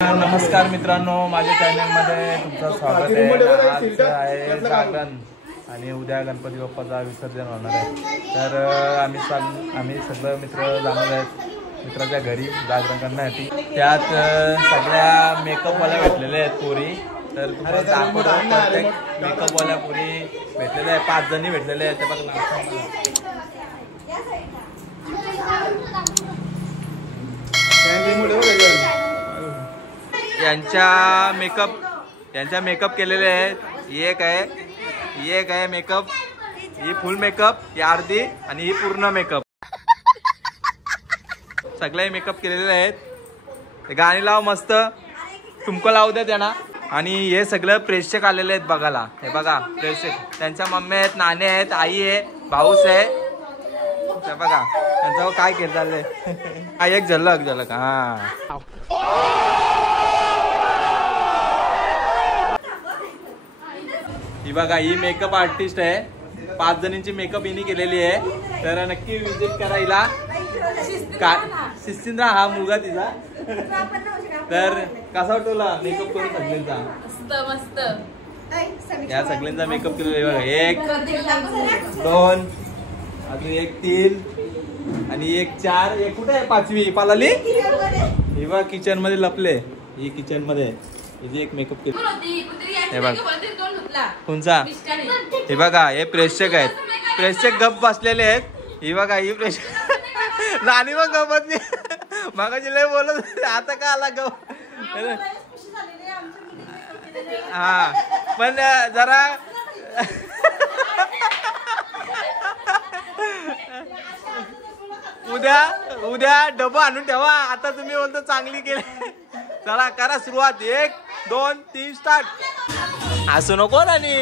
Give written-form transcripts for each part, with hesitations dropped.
नमस्कार मित्रांनो, माझ्या चॅनलमध्ये तुमचं स्वागत आहे। आज आहे जागरण आणि उद्या गणपती बाप्पाचा विसर्जन होणार आहे। तर आम्ही सगळे मित्र जाणार आहेत मित्राच्या घरी जागरण करण्यासाठी। त्यात सगळ्या मेकअपवाल्या भेटलेल्या आहेत पोरी। तर प्रत्येक मेकअपवाल्या पोरी भेटलेल्या आहेत, 5 जणी भेटलेल्या आहेत। ते बघा यांच्या मेकअप केलेले आहेत। एक आहे मेकअप, ही फुल मेकअप, ही अर्धी आणि ही पूर्ण मेकअप। सगळे मेकअप केलेले आहेत। गाणी लाव मस्त, तुमको लावू द्या त्यांना। आणि हे सगळं प्रेक्षक आलेले आहेत बघायला। हे बघा प्रेक्षक, त्यांच्या मम्मी आहेत, नाणे आहेत, आई आहे, भाऊस आहे। ते बघा त्यांचं काय केलं चाललंय। एक झलक हा ही बघा, ही मेकअप आर्टिस्ट आहे। 5 जणींची मेकअप हिने केलेली आहे। तर नक्की विजिट करायला। शिस्तींद्रा हा मुलगा तिचा। तर कसा वाटला मेकअप करून सगळ्यांचा? मस्त। या सगळ्यांचा मेकअप केलेला बघा। 1 2 अजून 1 3 आणि 1 4। एक कुठे आहे 5वी पालाली? ही बघा किचन मध्ये लपले। ही किचन मध्ये हिची एक मेकअप केली। हे बघा कोणचा? हे बघा हे प्रेक्षक आहेत। प्रेक्षक गप बसलेले आहेत। ही बघा ही प्रेक्षक राणी मग गप बसली। मागाशी लय बोलत, आता का आला गप? हा पण जरा उद्या डबा आणून ठेवा। आता तुम्ही बोलतो चांगली केली। चला करा सुरुवात। 1 2 3 स्टार्ट। हसू नको राणी।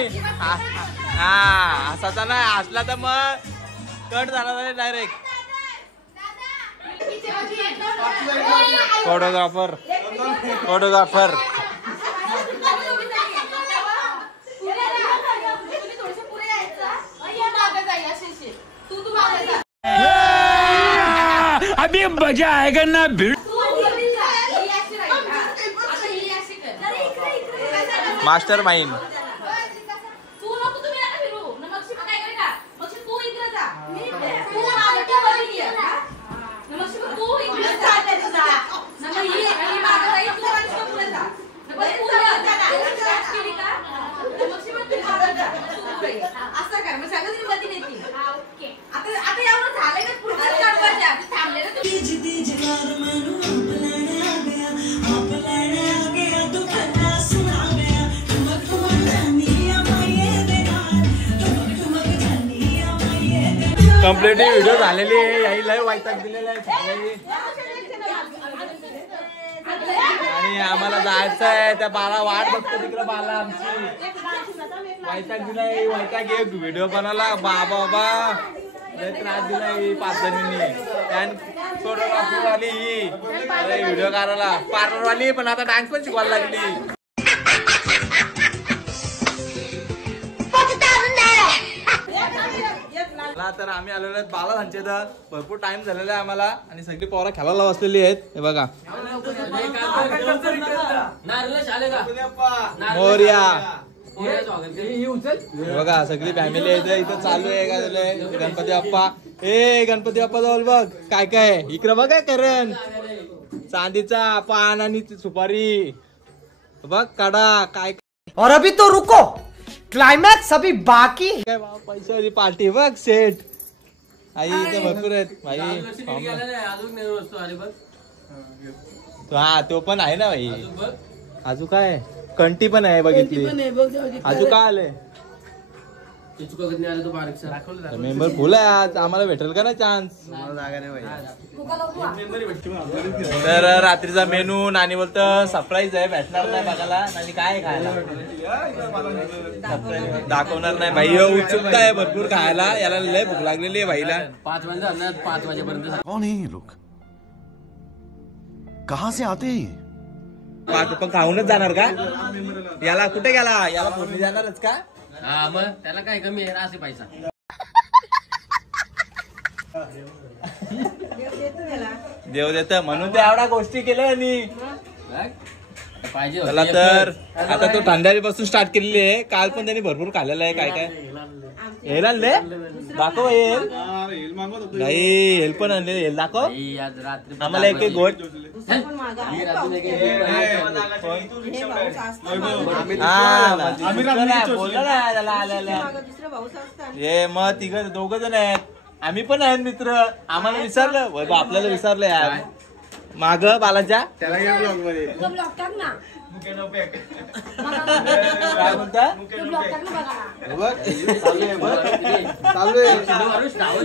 हसायचा नाही, हसला तर मग कट झाला डायरेक्ट। फोटोग्राफर अभी मजा आएगा ना भिड़। मास्टर माइंड कंप्लीट व्हिडिओ झालेली आहे। याही लय वैताग दिलेला आहे आणि आम्हाला जायचं आहे। त्या बाला वाट बघतो तिकडे। बाला आमची वैताग दिलाय। वैताग एक व्हिडिओ बनवला बाबा लय त्रास दिलाय 5 जणींनी। फोटोग्राफर वाली ही व्हिडिओ करायला, पार्लर वाली पण आता डान्स पण शिकवायला लागली। तर आम्ही आलेलो आहेत बाला भांचे। भरपूर टाइम झालेला आहे आम्हाला आणि सगळी पोरं खेळायला बसलेली आहेत। हे बघा मोरया, बघा सगळी फॅमिली आहे इथं। चालू आहे का गणपती बाप्पा? गणपती बाप्पा जवळ बघ काय काय इकडे बघा। करण चांदीचा पान आणि सुपारी बघ काढा काय। और अभी तो रुको, क्लाइमैक्स अभी बाकी। काय पैशाची पार्टी बघ सेट। आई इथे भरपूर आहेत भाई। हा तो पण आहे ना भाई। अजून काय कंटी पण आहे बघितली। अजून काय आले मेंबर फुल आहे आज। आम्हाला भेटेल का ना चान्स? तर रात्रीचा मेनू नानी बोलतं सरप्राईज आहे, भेटणार नाही बघायला। नानी काय खायला दाखवणार नाही भाई। उत्सुकता आहे भरपूर खायला। याला लय भूक लागलेली आहे भाईला। 5 वाजेपर्यंत कौन है ये लोग, कहां से आते हैं? पण खाऊनच जाणार का? याला कुठे गेला? याला फोडणी जाणारच का? हा मग त्याला काय कमी आहे असे पैसा। देव देत म्हणून ते एवढ्या गोष्टी केल्या आणि पाहिजे चला तर आता तो धंद्यापासून स्टार्ट केलेली आहे. काल पण त्यांनी भरपूर खाल्लेलं आहे. काय काय हेल आणले दाखव. हेल नाही, हेल पण आणले. हेल दाखव आज रात्री आम्हाला. एक गोट हे मग दोघ जण आहेत. आम्ही पण आहेत मित्र. आम्हाला विसरलं वैभव, आपल्याला विसरलं यार. माग बालाच्या काय म्हणता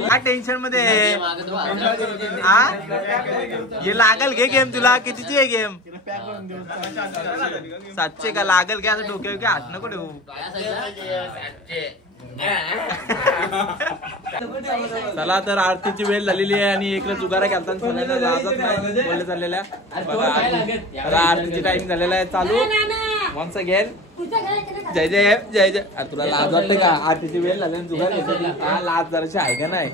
काय टेन्शन मध्ये हे लागल घे गेम. तुला कितीची आहे गेम? 700 का लागल घ्या. असं डोक्या हात नको ठेवू. चला तर आरतीची वेळ झालेली आहे आणि इकडे जुगारा खेळताना सगळ्यांना लाजत नाही बोलले चाललेल्या. बघा आरतीची टाइम झालेला आहे चालू. वन्स अगेन जय जय जय जय. तुला लाज वाटते का? आरतीची वेळ झाली जुगार घेतली. हा लाज जराशी आहे का नाही?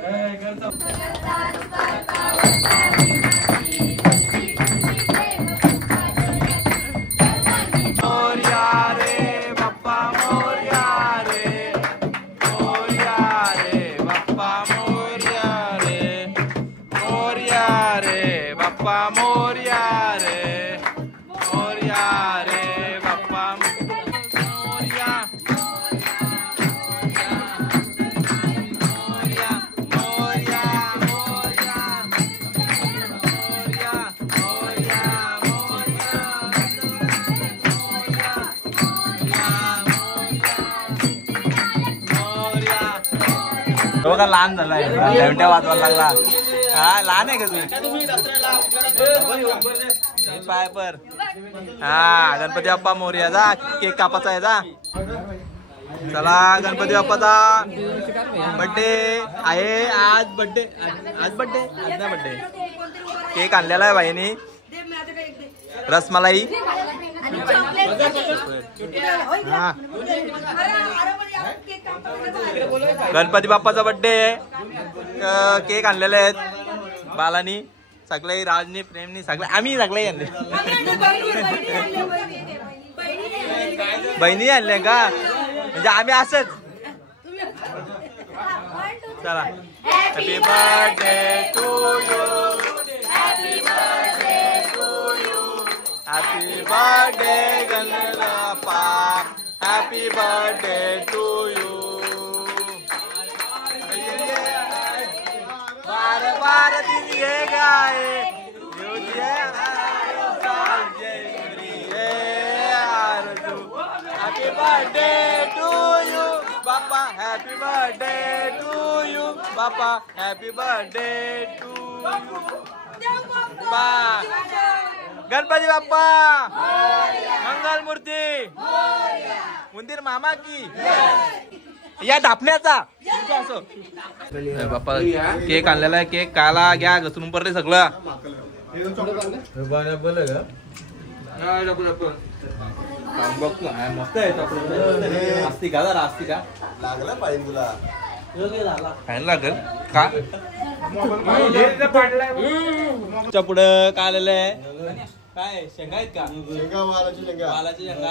बघा लहान झालाय. घंट्या वाजवायला लागला. हा लहान आहे का तू? पाय पर. हा गणपती बाप्पा मोरया. जा केक कापाचा आहे. जा चला गणपती बाप्पाचा बर्थडे आहे आज. बर्थडे आज बर्थडे आज नाही बर्थडे. केक आणलेला आहे बाईनी. रसमलाई. हा गणपती बाप्पाचा बर्थडे आहे. केक आणलेले आहेत बालानी सगळे, राजनी, प्रेमनी सगळे. आम्ही सगळे आणले. बहिणी आणले का? म्हणजे आम्ही असंच. चला happy birthday to you. Happy birthday to you. Happy birthday Ganpati Bappa. Happy birthday to you. बार दिन ये गाए happy birthday to you Bappa. Happy birthday to you Bappa. Happy birthday to Ganpati Bappa. मंगल मूर्ती. उंदीर मामा की या धापण्याचा बाप्पा. केक आणलेला आहे. केक काला घ्या घसरून पडले सगळं. मस्त आहे. असती का जरा असती का लागला पाहिजे तुला? फॅन लागेल का? पुढं काय आलेलं आहे? काय शेंगा आहेत का? वालाची शेंगा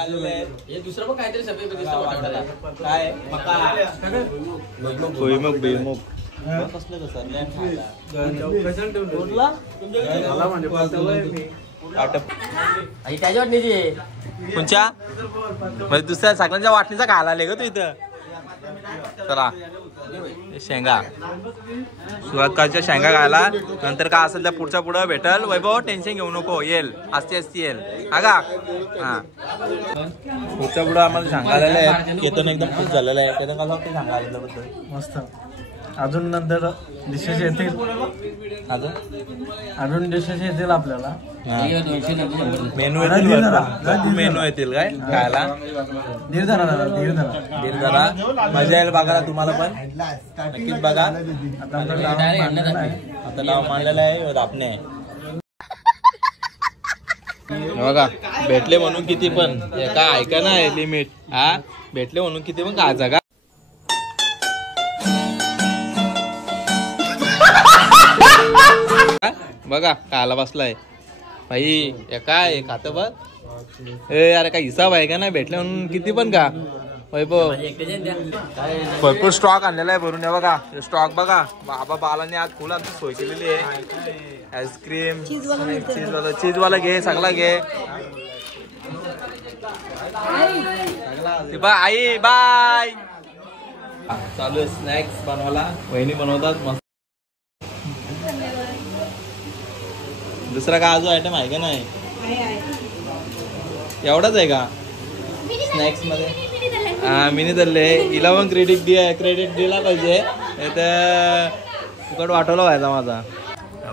आलेल्या आहेत. हे दुसरं पण काहीतरी सगळे काय भुईमुग भुईमुग कसलं कसं त्याच्या वाटणीची कोणच्या म्हणजे दुसऱ्या सगळ्यांच्या वाटणीचा घाला आले ग तू इथं. चला शेंगा सुरुवातच्या शेंगा घाला. नंतर काय असेल तर पुढच्या पुढं भेटल. वैभव टेन्शन घेऊ नको. येईल असते असती येईल. हा का? हा पुढच्या पुढं आम्हाला सांगायला आहे. केतन एकदम खुश झालेला आहे. केतन कसं वाटतं सांगायला बद्दल? मस्त. अजून नंतर डिशेस येतील. अजून डिशेस येतील आपल्याला. मेनू येतील. मेनू येतील काय खायला? दीड जरा मजा येईल बघायला तुम्हाला पण. नक्कीच बघा. आता नाव मानलेलं आहे रापणे आहे. बघा भेटले म्हणून किती पण काय ऐका ना लिमिट. हा भेटले म्हणून किती पण काय जगा. बघा खायला बसलाय. भाई हे काय खातं बघ. ए अरे काय हिसाब आहे का नाही भेटले म्हणून किती पण का वैभव. भरपूर स्टॉक आणलेला आहे भरून. बघा स्टॉक बघा. बाबा बालाने आज फुल आमची सोय केलेली आहे. आईस्क्रीम चीजवाला घे सगळा घे. आई बाय. चालू आहे स्नॅक्स बनवायला. वहिनी बनवतात मस्त. दुसरा काय अजून आयटम आहे का नाही. एवढाच आहे का स्नॅक्स मध्ये. हा मिनी धरले. हिला पण क्रेडिट दिला पाहिजे. तर फुकट वाटवला व्हायचा माझा.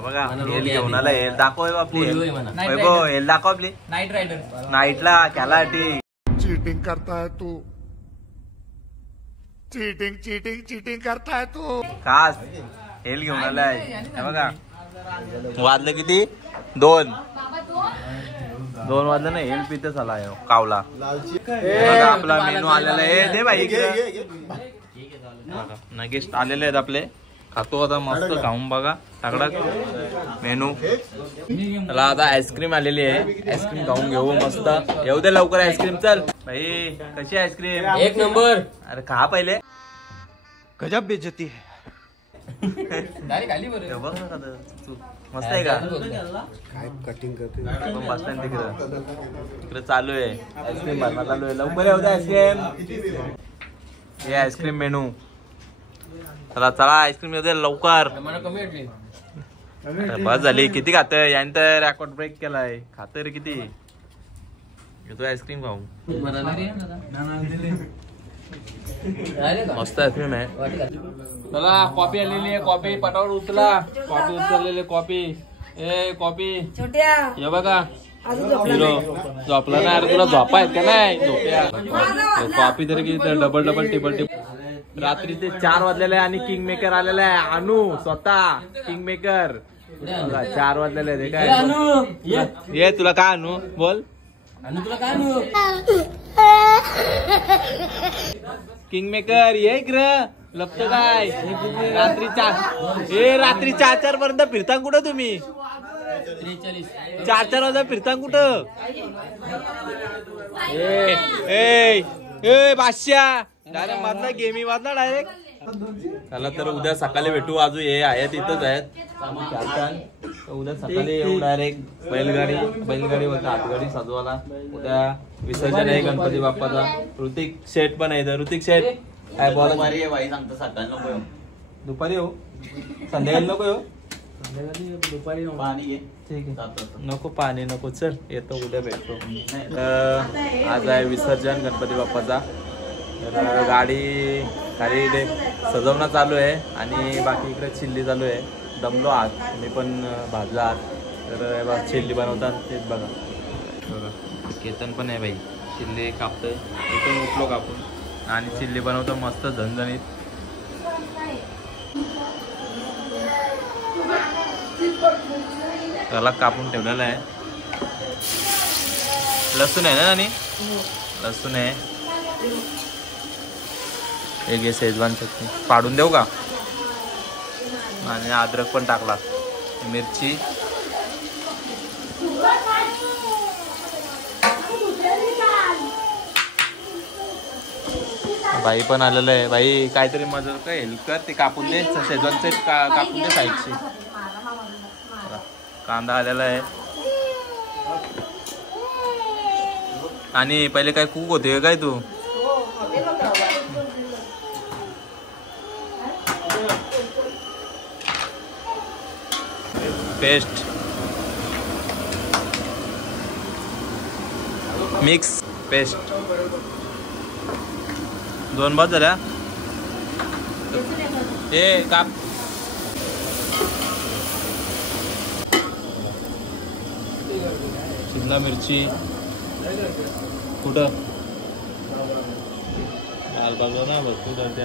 बघा हेल घेऊन आला. हेल दाखव आपली. वैभव हेल दाखव आपली. नाईट रायडर नाईटला खेळासाठी. चीटिंग करता है तू. चीटिंग करता है तू. खास हेल घेऊन आलाय. बघा वाजलं किती 2 वाजलं नाही. हेल पितच आला कावला. बघा आपला मेनू आलेला आहे. दे भाई गेस्ट आलेले आहेत आपले. खातो आता मस्त खाऊन बघा सगळा मेनू. मला आता आईस्क्रीम आलेली आहे. आईस्क्रीम खाऊन घेऊ मस्त. येऊ दे लवकर आईस्क्रीम. चल भाई कशी आईस्क्रीम. 1 नंबर. अरे खा पहिले. गजब बेइज्जती है. खाली बघ ना मस्त आहे का. काय कटिंग करते. बस स्टँड तिकडे चालू आहे. आईस्क्रीम भरणं चालू आहे. लवकर येऊ दे आईस्क्रीम. हे आईस्क्रीम मेनू. चला आईस्क्रीम येऊ दे लवकर. मला कमी वाटली. बस झाली. किती खातोय यानंतर रेकॉर्ड ब्रेक केलाय. खातोय रे किती. येतोय आईस्क्रीम खाऊ. मस्त आईस्क्रीम आहे. चला कॉफी आलेली आहे. कॉफी पटावर उचला. कॉफी उचललेली कॉफी. ए कॉफी हे बघा. हिरो झोपला नाही. अरे तुला झोपा आहेत का नाही. झोप्या कॉफी तरी किती डबल टेबल. रात्रीचे 4 वाजलेले आहे आणि किंग मेकर आलेला आहे. अनु स्वतः किंग मेकर. 4 वाजलेले आहे. काय ये तुला काय आणू बोल. तुला काय आणू. किंग मेकर ये इकडं. लपतो काय. रात्री 4 पर्यंत फिरता कुठं तुम्ही. 4 वाजता फिरता कुठं. ए बादशाह डायरेक्ट मारला गेमी वाजला डायरेक्ट. चला तर उद्या सकाळी भेटू. अजून हे आहेत इथंच आहेत. उद्या सकाळी येऊ डायरेक्ट. बैलगाडी होता हातगाडी सजवाला. उद्या विसर्जन आहे गणपती बाप्पाचा. ऋतिक शेठ पण आहे. ऋतिक शेठ काय बोला. दुपारी येऊ. संध्याकाळी नको येऊ. दुपारी ठीक आहे. नको पाणी नको. चल येतो उद्या भेटतो. आज आहे विसर्जन गणपती बाप्पाचा. तर गाडी सजवणं चालू आहे आणि बाकी इकडे चिल्ली चालू आहे. दमलो आत. मी पण भाजला आत. तर चिल्ली बनवतात तेच बघा. केतन पण आहे भाई. चिल्ली कापतोय. इथून उठलो कापून आणि चिल्ली बनवतो मस्त झणझणीत. त्याला कापून ठेवलेला आहे. लसूण आहे ना नानी. लसूण आहे. एक आहे शेजवान चटणी. पाडून देऊ का. आणि अद्रक पण टाकला. मिरची. बाई पण आलेलं आहे. बाई काहीतरी मदत काय हेल्प कर. ते कापून दे. शेजवानचे कापून दे साईडची. कांदा आलेला आहे. आणि पहिले काय कुक होते काय तू. पेस्ट मिक्स पेस्ट 2 बाद झाल्या. हे काप. शिमला मिरची कुठं. लाल बागला ना भरपूर करते.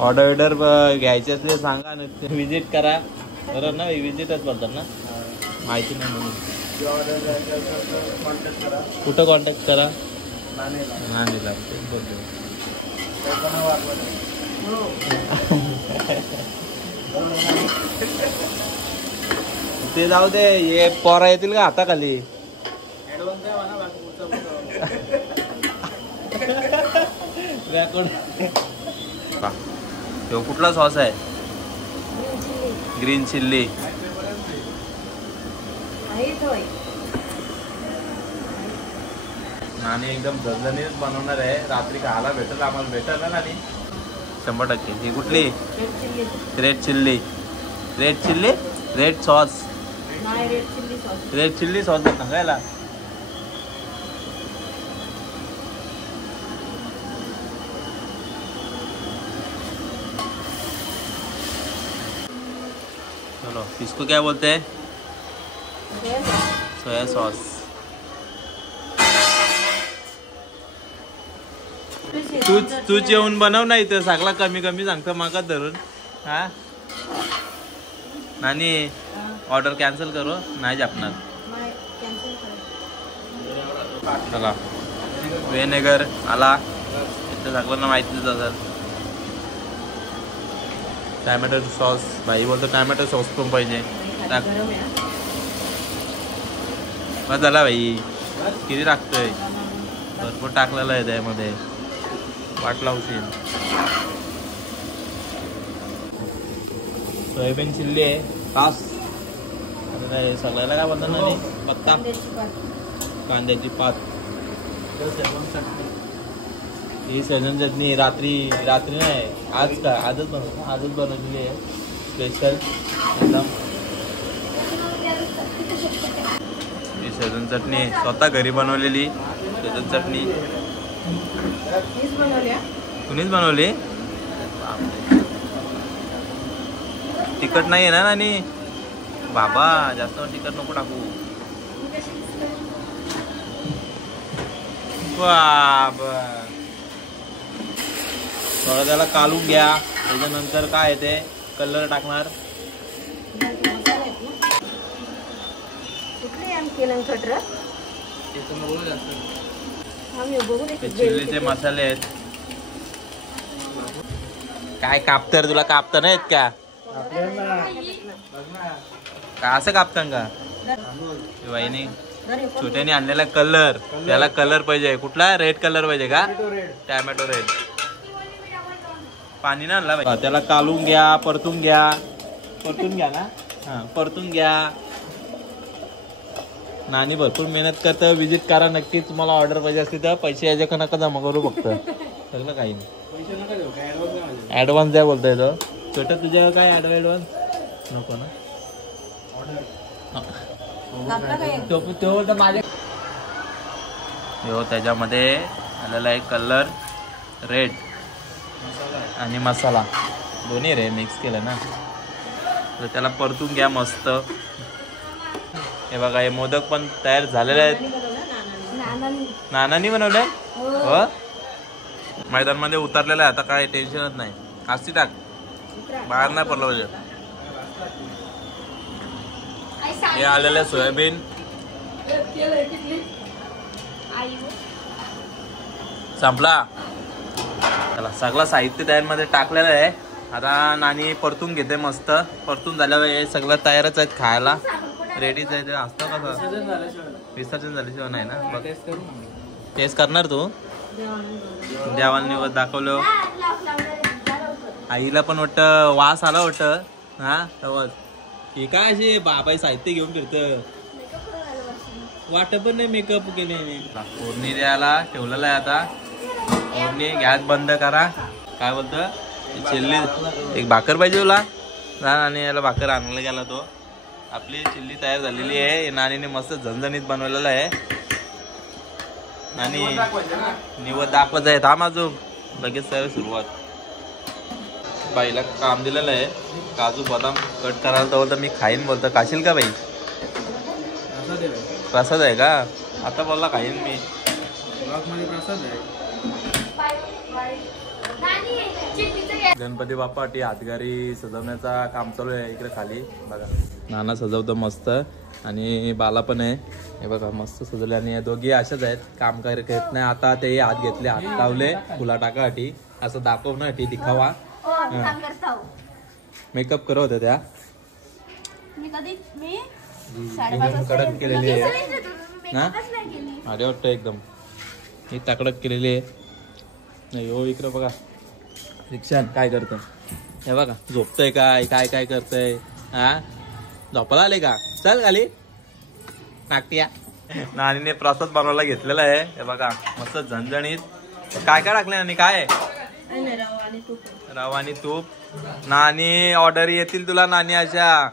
ऑर्डर घ्यायचे असले सांगा. विजिट करा. बरोबर ना. विजिटच बोलतात ना. माहिती नाही म्हणून. कुठं कॉन्टॅक्ट करा. नाही बोलतो. ते जाऊ दे, हे पोरा येतील का हाताखाली. तो कुठला सॉस आहे? Green chilli. आणि एकदम झणझणीत बनवणार आहे. रात्री खायला भेटेल आम्हाला, भेटेल ना नानी 100%. ही कुठली? Red chilli. Red chilli, red sauce. Red chilli sauce सांगायला. चलो, इसको क्या बोलते हैं? Soya sauce. तूच येऊन बनव नाही तर सगळा कमी कमी सांगतो माका धरून. हा नानी, ऑर्डर कॅन्सल करू नाही जापणार. चला, वेनेगर आला इथं सगळ्यांना माहितीच असेल. टॅमॅटो सॉस, भाई बोलतो टॅमॅटो सॉस पण पाहिजे. टाक बस झाला भाई. किती टाकतोय? भरपूर टाकलेलं आहे त्यामध्ये. वाट लावशील. सोयाबीन चिल्ली आहे. कास सगळ्याला काय बोलतात ना? पत्ता, कांद्याची पात. ही सेजन चटणी रात्री नाही, आजच बनवलेली आहे स्पेशल एकदम. ही सेजन चटणी स्वतः घरी बनवलेली सेजन चटणी. कुणीच बनवली? तिखट नाही आहे ना नानी? बाबा जास्त तिखट नको टाकू. थोडं त्याला कालून घ्या. त्याच्यानंतर काय ते कलर टाकणार. चिल्लीचे मसाले आहेत. काय कापतर? तुला कापता नाहीत का? असं कापतान का? वहिनी छोट्याने आणलेला कलर, त्याला कलर पाहिजे. कुठला? रेड कलर पाहिजे का? Tomato red. पाणी ना आणला. त्याला कालून घ्या, परतून घ्या. परतून घ्या ना? हा, परतून घ्या. नानी भरपूर मेहनत करतं. विजिट करा नक्की. तुम्हाला ऑर्डर पाहिजे असते तर पैसे याच्या का नका जमा करू. फक्त सगळं काही नाही. ऍडव्हान्स द्या बोलतोय तो छोटं. तुझ्या काय ऍडव्हान्स नको ना? तो माझ्या त्याच्यामध्ये आलेला आहे कलर रेड आणि मसाला दोन्ही रे मिक्स केलं ना. तर त्याला परतून घ्या मस्त. हे बघा, हे मोदक पण तयार झालेले आहेत. नानानी बनवले हो. मैदानमध्ये उतरलेलं आहे आता. काय टेन्शनच नाही. आस्ती टाक, बाहेर नाही पडलं पाहिजे. हे आलेलं आहे सोयाबीन. संपला. चला, सगळं साहित्य तयारमध्ये टाकलेलं आहे. आता नानी परतून घेते मस्त. परतून झाल्यावर हे सगळं तयारच आहेत खायला. रेडीच आहे. ते असतं कसं विसर्जन झाल्याशिवाय नाही ना. बघ, टेस्ट करणार तू? देवाला निवड दाखवलं. आईला पण वाटतं वास आला वाटतं. हा तेव्हा हे काय असे बाबाई साहित्य घेऊन फिरतं. वाट पण नाही मेकअप केले. फोडणी द्यायला ठेवलेला आहे आता. फोडणी, गॅस बंद करा. काय बोलतं? चिल्ली एक भाकर पाहिजे तुला ना? आणि याला भाकर आणायला गेला तो. आपली चिल्ली तयार झालेली आहे. नानीने मस्त झणझणीत बनवलेलं आहे. आणि निवड दाखवत आहे. थांब अजून लगेच सर सुरुवात. बाईला काम दिलेलं आहे. काजू बदाम कट करायला तर मी खाईन बोलतो. खाशील का बाई? प्रसाद आहे का? आता बोलला खाईन मी. प्रसाद आहे. गणपती बाप्पासाठी हातगारी सजवण्याचा काम चालू आहे इकडे खाली. बघा, नाना सजवतो मस्त. आणि बाला पण आहे. हे बघा मस्त सजवले. आणि दोघी अशाच आहेत, काम करत नाही. आता ते हात घेतले, हात लावले फुला टाकासाठी, असं दाखवण्यासाठी दिखावा. मेकअप करत होत्या त्या मी कडक केलेली आहे ना. अरे वाटतं एकदम ही ताकडक केलेली आहे. नाही हो इकडं बघा रिक्षान काय करतं हे बघा. झोपतंय काय काय काय करतंय हा. झोपायला आले का. चल खाली नाट्या. नानीने प्रसाद बनवायला घेतलेला आहे हे बघा. मस्त झणझणीत. काय काय टाकले नानी. काय रवा आणि तूप. नानी ऑर्डर येतील तुला नानी अशा.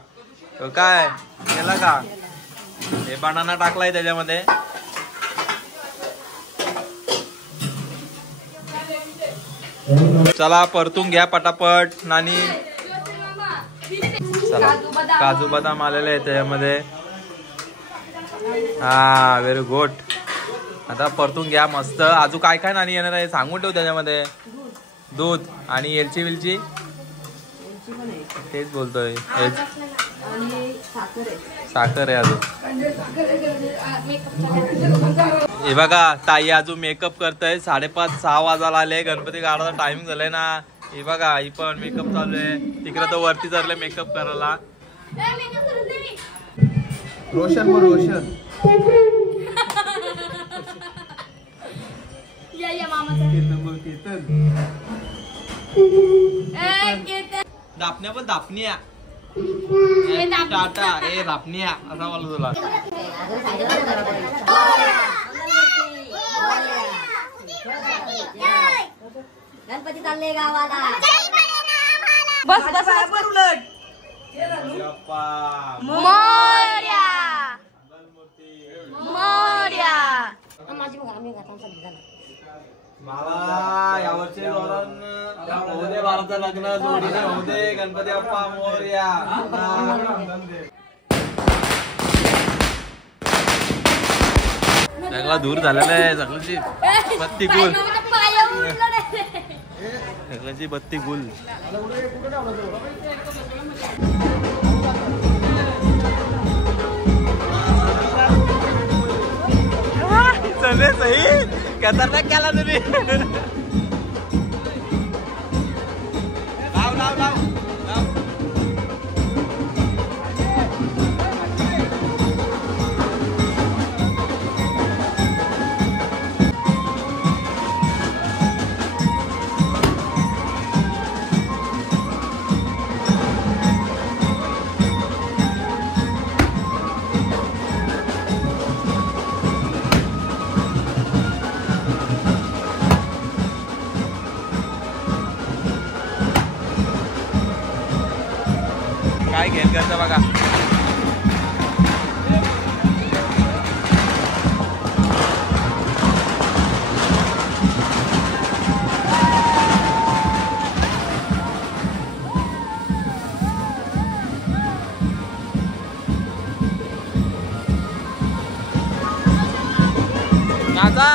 काय केला का. हे बनाना टाकलाय त्याच्यामध्ये. चला परतून घ्या पटापट नानी. चला काजू बदाम आलेले आहे त्याच्यामध्ये. हा व्हेरी गुड. आता परतून घ्या मस्त. अजून काय काय नानी येणार आहे सांगून ठेव त्याच्यामध्ये. दूध आणि एलची विलची तेच बोलतोय. साखर आहे अजून. हे बघा ताई अजून मेकअप करताय. 5:30-6 वाजायला आले. गणपती काढायचा टायमिंग झालाय ना. हे बघा ही पण मेकअप चालू आहे. तिकडे तो वरती चालले मेकअप करायला. रोशन बोल रोशन. दापण्या पण दापण्या. टाटा ए दापण्या असा बोलतो तुला. गणपती चालले गावाला. बस बस उलट. मोरया मोरया. माझी बघा आम्ही गाता सगळं. मला यावरचे होऊ दे बाराचं लग्न जोडीने होऊ दे. गणपती बाप्पा मोरया. सगळा दूर झालेला आहे. सगळ्याची बत्ती गुल. सगळ्याची बत्ती गुल. चले सही खतरनाक केला तुम्ही. लाव लाव लाव लाव. काय घेल करतं बघा. नाचा.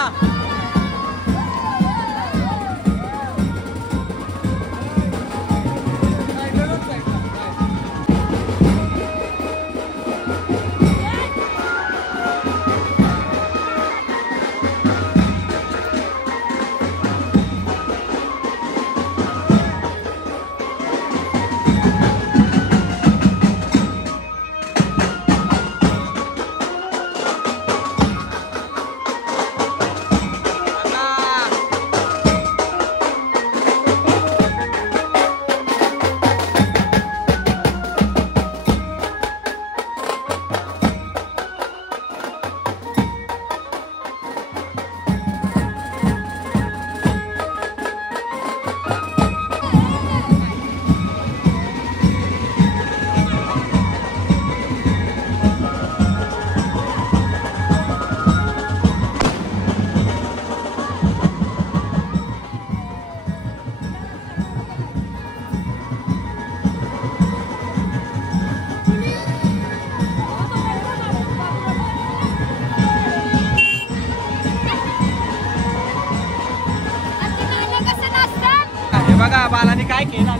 बघा बालाने काय केलं.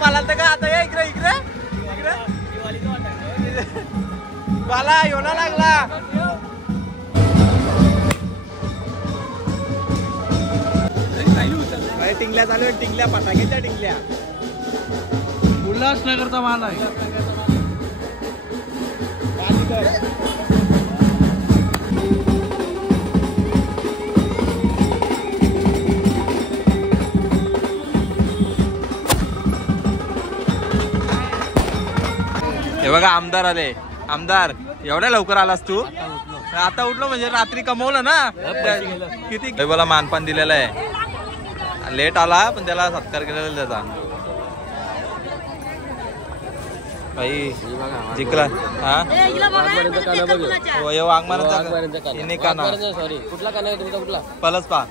मला तर का आता या इकडे इकडे इकडे बाला येऊन लागला. टिंगल्या चालू आहेत, टिंगल्या फटाक्याच्या टिंगल्या. उल्हासनगरचा माल आहे. हे बघा आमदार आले. आमदार एवढ्या लवकर आलास तू? आता उठलो म्हणजे रात्री कमवलं ना किती. मला मानपान दिलेलं आहे. लेट आला पण त्याला सत्कार केलेला त्याचा. भाई जिंकला. हा वाघमारांचा इने काना. सॉरी कुठला काना आहे तुमचा? कुठला पलसपा.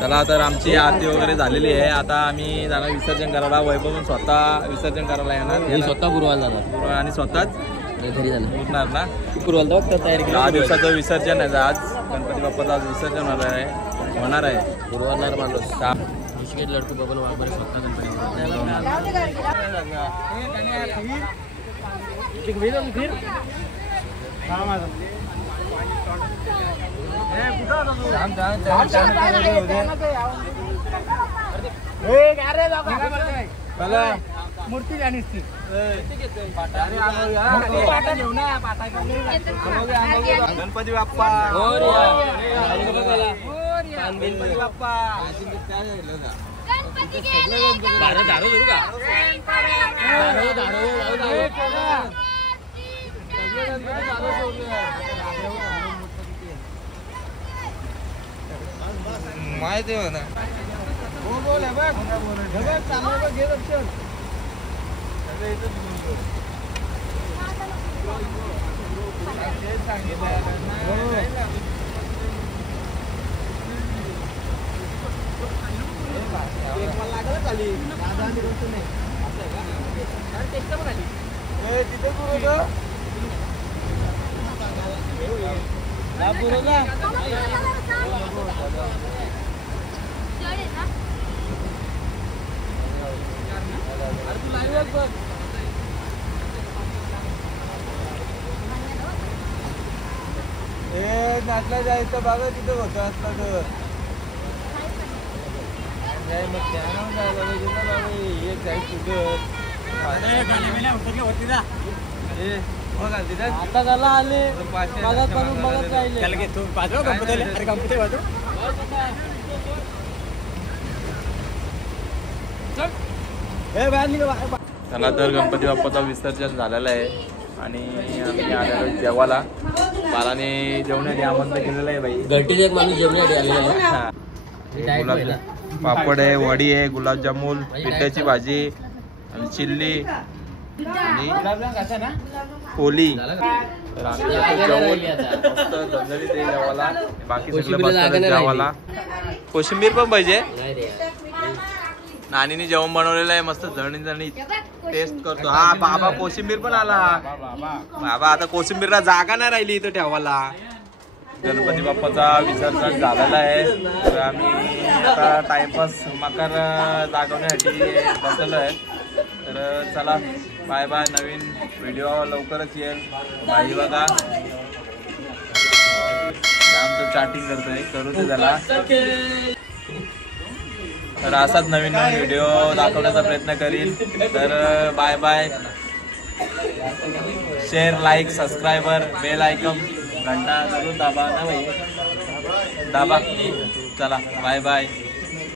चला तर आमची आरती वगैरे झालेली आहे. आता आम्ही जाणार विसर्जन करायला. वैभव स्वतः विसर्जन करायला येणार. स्वतः पूर्वाला जाणार आणि स्वतःच घरी जाणार उठणार ना. पूर्वाला तयारी 10 दिवसाचं विसर्जन आहे आज. गणपती बाप्पाचं आज विसर्जन होणार आहे. पूर्वाला माणूस लडकू बबन वाघमारे स्वतः गणपती मूर्ती गणपती बाप्पा. गणपती बाप्पा. माहिती हो ना. नाचला जायचं बाबा तिथं होतं असता तर आता झाला आले चला तर गणपती बाप्पाचं विसर्जन झालेलं आहे आणि आम्ही आलेलो जेवायला. बालाने जेवणासाठी आमंत्रण केलेलं आहे भाई. घरटीचे एक माणूस जेवणासाठी आलेला आहे. पापड आहे, वडी आहे, गुलाबजामुन, पिठाची भाजी आणि चिल्ली आणि पोली. तर आम्ही मस्त झणझणीत आहे जेवायला. बाकी सगळं बसतात जेवायला. कोशिंबीर पण पाहिजे. नानीने जेवण बनवलेलं आहे मस्त झणझणीत. टेस्ट करतो. हा बाबा कोशिंबीर पण आला. बाबा आता कोशिंबीरला जागा नाही राहिली इथं ठेवायला. गणपती बाप्पाचा विसर्जन झालेला आहे. तर आम्ही आता टाइमपास मकर जागवण्यासाठी बसलेलो आहे. तर चला बाय बाय. नवीन व्हिडिओ लवकरच येईल. बाई बघा आमचं चॅटिंग करतोय. करू दे त्याला. तर असाच नवीन नवीन व्हिडिओ दाखवण्याचा प्रयत्न करील. तर bye bye. Share, like, subscriber, bell icon घंटा जरूर दाबा ना भाई. दाबा. चला बाय बाय.